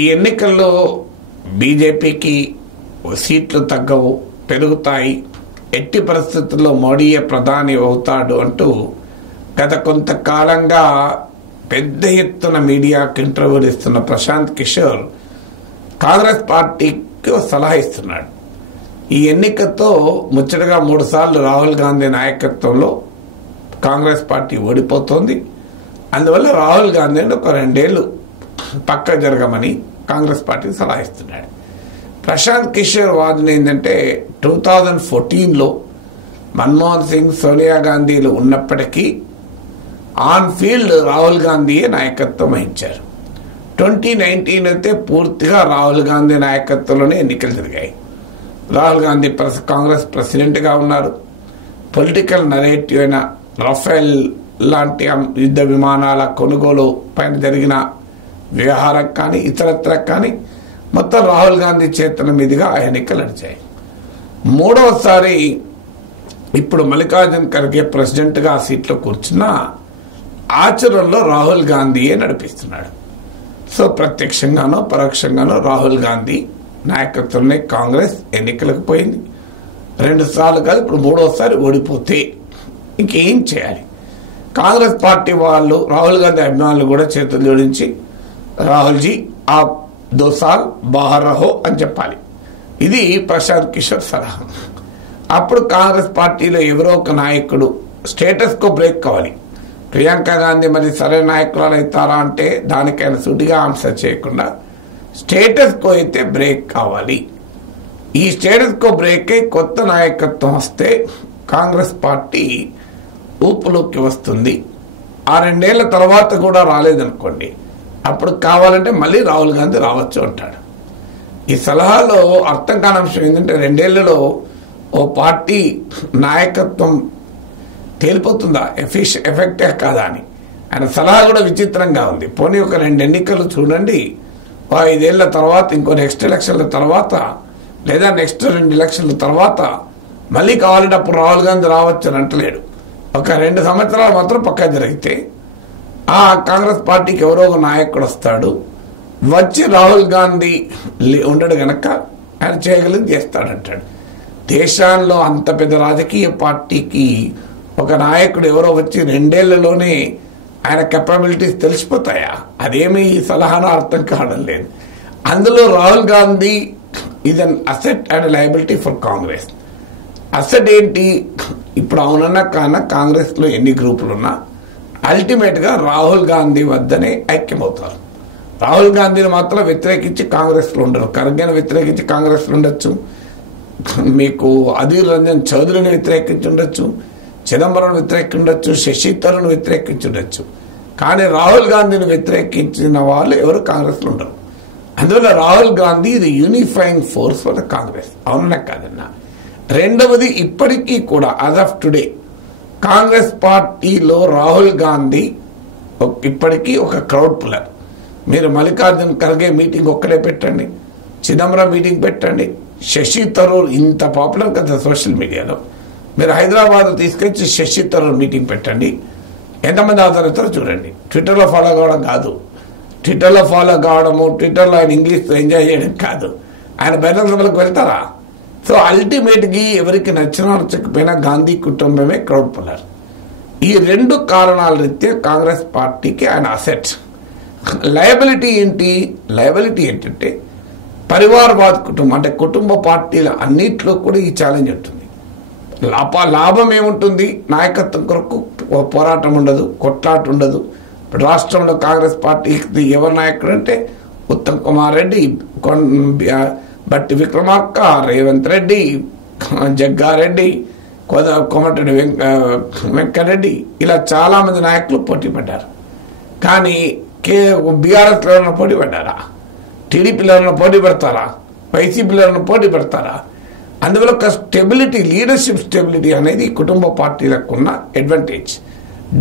ఈ ఎన్నికల్లో బీజేపీకి సీట్లు తగ్గవు, పెరుగుతాయి, ఎట్టి పరిస్థితుల్లో మోడీయే ప్రధాని అవుతాడు అంటూ గత కొంతకాలంగా పెద్ద ఎత్తున మీడియాకు ఇంటర్వ్యూలు ఇస్తున్న ప్రశాంత్ కిషోర్ కాంగ్రెస్ పార్టీకి సలహా ఇస్తున్నాడు. ఈ ఎన్నికతో ముచ్చటగా 3 సార్లు రాహుల్ గాంధీ నాయకత్వంలో కాంగ్రెస్ పార్టీ ఓడిపోతోంది. అందువల్ల రాహుల్ గాంధీని ఒక 2 ఏళ్లు పక్క జరగమని కాంగ్రెస్ పార్టీకి సలహా ఇస్తున్నాడు. ప్రశాంత్ కిషోర్ వాదన ఏంటంటే 2014లో మన్మోహన్ సింగ్, సోనియా గాంధీలు ఉన్నప్పటికీ ఆన్ ఫీల్డ్ రాహుల్ గాంధీయే నాయకత్వం వహించారు. 2019 అయితే పూర్తిగా రాహుల్ గాంధీ నాయకత్వంలోనే ఎన్నికలు జరిగాయి. రాహుల్ గాంధీ కాంగ్రెస్ ప్రెసిడెంట్గా ఉన్నారు. పొలిటికల్ నరేటివ్ అయిన రఫేల్ లాంటి యుద్ధ విమానాల కొనుగోలు పైన జరిగిన వ్యవహారం కానీ ఇతరత్ర కానీ మొత్తం రాహుల్ గాంధీ చేతుల మీదుగా ఆ ఎన్నికలు నడిచాయి. 3వసారి ఇప్పుడు మల్లికార్జున్ ఖర్గే ప్రెసిడెంట్గా ఆ సీట్లో కూర్చున్నా ఆచరణలో రాహుల్ గాంధీయే నడిపిస్తున్నాడు. సో ప్రత్యక్షంగానో పరోక్షంగానో రాహుల్ గాంధీ నాయకత్వంలో కాంగ్రెస్ ఎన్నికలకు పోయింది. 2 సార్లు కాదు, ఇప్పుడు 3వసారి ఓడిపోతే ఇంకేం చేయాలి? కాంగ్రెస్ పార్టీ వాళ్ళు రాహుల్ గాంధీ అభిమానులు కూడా చేతులు జోడించి రాహుల్జీ ఆప్ 2 సాల్ బాహర్ రహో అని చెప్పాలి. ఇది ప్రశాంత్ కిషోర్ సలహా. అప్పుడు కాంగ్రెస్ పార్టీలో ఎవరో ఒక నాయకుడు స్టేటస్ కో బ్రేక్ కావాలి. ప్రియాంక గాంధీ మరి సరైన నాయకురాలు అవుతారా అంటే దానికైనా సూటిగా ఆన్సర్ చేయకుండా స్టేటస్ కో అయితే బ్రేక్ కావాలి. ఈ స్టేటస్ కో బ్రేక్ అయి కొత్త నాయకత్వం వస్తే కాంగ్రెస్ పార్టీ ఊపులోకి వస్తుంది. ఆ 2 ఏళ్ల తర్వాత కూడా రాలేదనుకోండి, అప్పుడు కావాలంటే మళ్ళీ రాహుల్ గాంధీ రావచ్చు అంటాడు. ఈ సలహాలో అర్థం కాని అంశం ఏంటంటే 2 ఏళ్లలో ఓ పార్టీ నాయకత్వం తేలిపోతుందా, ఎఫెక్టే కాదా అని. ఆయన సలహా కూడా విచిత్రంగా ఉంది. పోనీ ఒక 2 ఎన్నికలు చూడండి, 5 ఏళ్ల తర్వాత, ఇంకో నెక్స్ట్ ఎలక్షన్ల తర్వాత, లేదా నెక్స్ట్ 2 ఎలక్షన్ల తర్వాత మళ్ళీ కావాలంటే అప్పుడు రాహుల్ గాంధీ రావచ్చు అని అంటలేడు. ఒక 2 సంవత్సరాలు మాత్రం పక్కా జరిగితే ఆ కాంగ్రెస్ పార్టీకి ఎవరో ఒక నాయకుడు వస్తాడు, వచ్చి రాహుల్ గాంధీ ఉండడు గనక ఆయన చేయగలిగింది చేస్తాడంటాడు. దేశాల్లో అంత పెద్ద రాజకీయ పార్టీకి ఒక నాయకుడు ఎవరో వచ్చి 2 ఏళ్లలోనే ఆయన కెపబిలిటీస్ తెలిసిపోతాయా? అదేమీ ఈ సలహాను అర్థం కావడం లేదు. అందులో Rahul Gandhi is an asset and liability for Congress. Asset ఏంటి? ఇప్పుడు అవునన్నా కానా కాంగ్రెస్లో ఎన్ని గ్రూపులు ఉన్నా అల్టిమేట్గా రాహుల్ గాంధీ వద్దనే ఐక్యమవుతారు. రాహుల్ గాంధీని మాత్రం వ్యతిరేకించి కాంగ్రెస్లో ఉండరు. ఖర్గేని వ్యతిరేకించి కాంగ్రెస్లో ఉండొచ్చు, మీకు అధీర్ రంజన్ చౌదరిని వ్యతిరేకించి ఉండొచ్చు, చిదంబరం వ్యతిరేకించవచ్చు, శశి తరూర్ వ్యతిరేకించవచ్చు. కానీ రాహుల్ గాంధీని వ్యతిరేకించిన వాళ్ళు ఎవరు కాంగ్రెస్లో ఉండరు. అందువల్ల రాహుల్ గాంధీ ఇది unifying force for the Congress. అవునన్నా కాదన్నా. రెండవది, ఇప్పటికీ కూడా యాజ్ ఆఫ్ టుడే కాంగ్రెస్ పార్టీలో రాహుల్ గాంధీ ఇప్పటికీ ఒక క్రౌడ్ పుల్లర్. మీరు మల్లికార్జున్ ఖర్గే మీటింగ్ ఒక్కడే పెట్టండి, చిదంబరం మీటింగ్ పెట్టండి, శశి తరూర్ ఇంత పాపులర్ కదా సోషల్ మీడియాలో. మీరు హైదరాబాద్ తీసుకొచ్చి శశి తరూర్ మీటింగ్ పెట్టండి, ఎంతమంది హాజరవుతారో చూడండి. ట్విట్టర్లో ఫాలో కావడం కాదు, ట్విట్టర్లో ఫాలో కావడము, ట్విట్టర్లో ఆయన ఇంగ్లీష్తో ఎంజాయ్ చేయడం కాదు, ఆయన బహిరంగ సభలకు వెళ్తారా? సో అల్టిమేట్గా ఎవరికి నచ్చినా నచ్చకపోయినా గాంధీ కుటుంబమే క్రౌడ్ పుల్లర్. ఈ 2 కారణాల రీత్యా కాంగ్రెస్ పార్టీకి ఆయన అసెట్. లయబిలిటీ ఏంటి? లయబిలిటీ ఏంటంటే పరివారవాద కుటుంబం, అంటే కుటుంబ పార్టీల అన్నింటిలో కూడా ఈ ఛాలెంజ్ ఉంటుంది. లాభం ఏముంటుంది? నాయకత్వం కొరకు పోరాటం ఉండదు, కొట్లాట ఉండదు. రాష్ట్రంలో కాంగ్రెస్ పార్టీకి ఎవరు నాయకుడు అంటే ఉత్తమ్ కుమార్ రెడ్డి, బట్టి విక్రమార్క, రేవంత్ రెడ్డి, జగ్గారెడ్డి, కోమటిరెడ్డి వెంకటరెడ్డి, ఇలా చాలా మంది నాయకులు పోటీ పడ్డారు. కానీ బీఆర్ఎస్లో ఎవరైనా పోటీ పడ్డారా? టీడీపీలో ఎవరైనా పోటీ పెడతారా? వైసీపీలో ఎవరైనా పోటీ పెడతారా? అందువల్ల ఒక స్టెబిలిటీ, లీడర్షిప్ స్టెబిలిటీ అనేది కుటుంబ పార్టీలకు ఉన్న అడ్వాంటేజ్.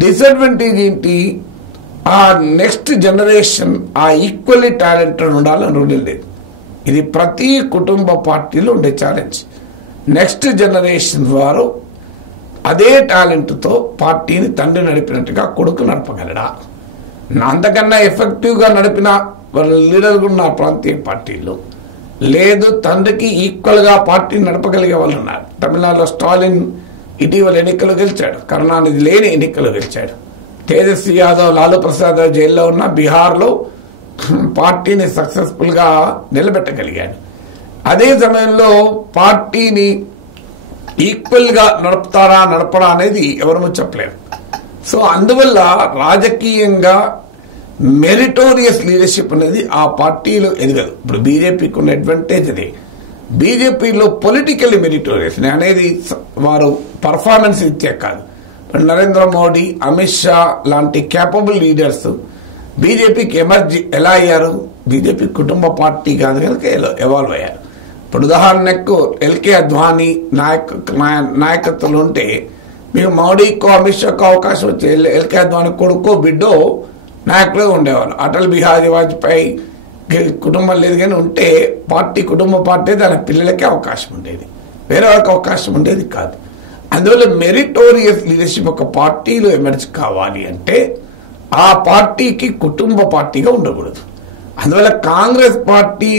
డిసడ్వాంటేజ్ ఏంటి? ఆ నెక్స్ట్ జనరేషన్ ఆ ఈక్వల్లీ టాలెంటెడ్ ఉండాలని రూల్ లేదు. ఇది ప్రతి కుటుంబ పార్టీలో ఉండే ఛాలెంజ్. నెక్స్ట్ జనరేషన్ వారు అదే టాలెంట్తో పార్టీని తండ్రి నడిపినట్టుగా కొడుకు నడపగలడా? అంతకన్నా ఎఫెక్టివ్గా నడిపిన వాళ్ళ లీడర్లు ఉన్నారు ప్రాంతీయ పార్టీలు. లేదు, తండ్రికి ఈక్వల్గా పార్టీ నడపగలిగే వాళ్ళు ఉన్నారు. తమిళనాడులో స్టాలిన్ ఇటీవల ఎన్నికలు గెలిచాడు, కరుణానిధి లేని ఎన్నికలు గెలిచాడు. తేజస్వి యాదవ్, లాలూ ప్రసాద్ జైల్లో ఉన్న బీహార్లో పార్టీని సక్సెస్ఫుల్గా నిలబెట్టగలిగాడు. అదే సమయంలో పార్టీని ఈక్వల్గా నడపడా అనేది ఎవరూ చెప్పలేరు. సో అందువల్ల రాజకీయంగా మెరిటోరియస్ లీడర్షిప్ అనేది ఆ పార్టీలో ఎదగదు. ఇప్పుడు బీజేపీకి ఉన్న అడ్వాంటేజ్ అది. బీజేపీలో పొలిటికల్లీ మెరిటోరియస్ అనేది వారు పర్ఫార్మెన్స్ ఇచ్చే కాదు. నరేంద్ర మోడీ, అమిత్ షా లాంటి క్యాపబుల్ లీడర్స్ బీజేపీకి ఎమర్జీ ఎలా అయ్యారు? బీజేపీ కుటుంబ పార్టీ కాదు కనుక ఎవాల్వ్ అయ్యారు. ఇప్పుడు ఉదాహరణకు ఎల్కే అద్వానీ నాయకత్వంలో ఉంటే మీకు మోడీకో అమిత్ షాకో అవకాశం వచ్చే ఎల్కే అద్వానీ కొడుకో బిడ్డో నాయకులుగా ఉండేవాళ్ళు. అటల్ బిహారీ వాజ్పేయి కుటుంబం లేదు కానీ ఉంటే పార్టీ కుటుంబ పార్టీ దాని పిల్లలకే అవకాశం ఉండేది, వేరే వాళ్ళకి అవకాశం ఉండేది కాదు. అందువల్ల మెరిటోరియస్ లీడర్షిప్ ఒక పార్టీలో ఎమర్జ్ కావాలి అంటే ఆ పార్టీకి కుటుంబ పార్టీగా ఉండకూడదు. అందువల్ల కాంగ్రెస్ పార్టీ,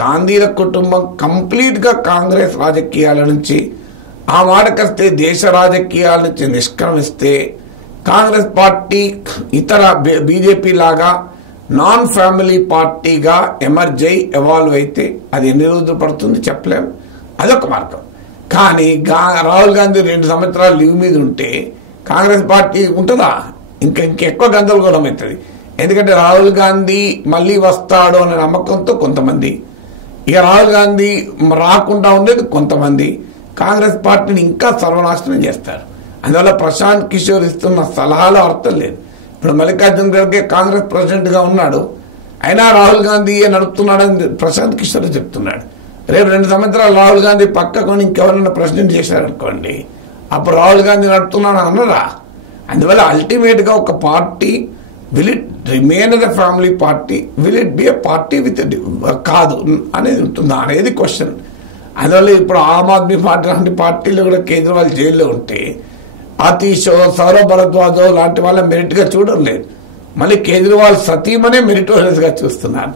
గాంధీల కుటుంబం కంప్లీట్గా కాంగ్రెస్ రాజకీయాల నుంచి, ఆ మాటకొస్తే దేశ రాజకీయాల నుంచి నిష్క్రమిస్తే కాంగ్రెస్ పార్టీ ఇతర బీజేపీ లాగా నాన్ ఫ్యామిలీ పార్టీగా ఎమర్జ్ అయి ఎవాల్వ్ అయితే అది ఎన్ని రోజులు పడుతుంది చెప్పలేము, అదొక మార్గం. కానీ రాహుల్ గాంధీ 2 సంవత్సరాలు లీవ్ మీద ఉంటే కాంగ్రెస్ పార్టీ ఉంటుందా? ఇంకెక్కువ గందరగోళం అవుతుంది. ఎందుకంటే రాహుల్ గాంధీ మళ్ళీ వస్తాడు అనే నమ్మకంతో కొంతమంది, ఇక రాహుల్ గాంధీ రాకుండా ఉండేది కొంతమంది, కాంగ్రెస్ పార్టీని ఇంకా సర్వనాశనం చేస్తారు. అందువల్ల ప్రశాంత్ కిషోర్ ఇస్తున్న సలహాలు అర్థం లేదు. ఇప్పుడు మల్లికార్జున ఖర్గే కాంగ్రెస్ ప్రెసిడెంట్గా ఉన్నాడు, అయినా రాహుల్ గాంధీ నడుపుతున్నాడని ప్రశాంత్ కిషోర్ చెప్తున్నాడు. రేపు 2 సంవత్సరాలు రాహుల్ గాంధీ పక్కకొని ఇంకెవరైనా ప్రెసిడెంట్ చేశారనుకోండి, అప్పుడు రాహుల్ గాంధీ నడుపుతున్నాడు అన్నారా? అందువల్ల అల్టిమేట్గా ఒక party will it remain a family party, will it be a party with కాదు అనేది ఉంటుందా అనేది క్వశ్చన్. అందువల్ల ఇప్పుడు ఆమ్ ఆద్మీ పార్టీ లాంటి పార్టీలు కూడా కేజ్రీవాల్ జైల్లో ఉంటే ఆతీషో, సౌరవ్ భరద్వాజో లాంటి వాళ్ళ మెరిట్గా చూడడం లేదు. మళ్ళీ కేజ్రీవాల్ సతీమనే మెరిటోరియస్గా చూస్తున్నారు.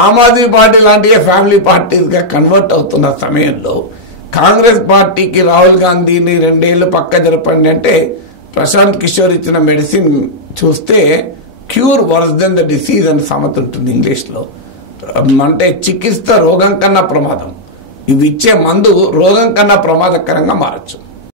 ఆమ్ ఆద్మీ పార్టీ లాంటి ఫ్యామిలీ పార్టీస్గా కన్వర్ట్ అవుతున్న సమయంలో కాంగ్రెస్ పార్టీకి రాహుల్ గాంధీని 2 ఏళ్ళు పక్క జరపండి అంటే ప్రశాంత్ కిషోర్ ఇచ్చిన మెడిసిన్ చూస్తే cure worse than the disease అని సామెత ఉంటుంది ఇంగ్లీష్లో. అంటే చికిత్స రోగం కన్నా ప్రమాదం, ఇవి ఇచ్చే మందు రోగం కన్నా ప్రమాదకరంగా మారచ్చు.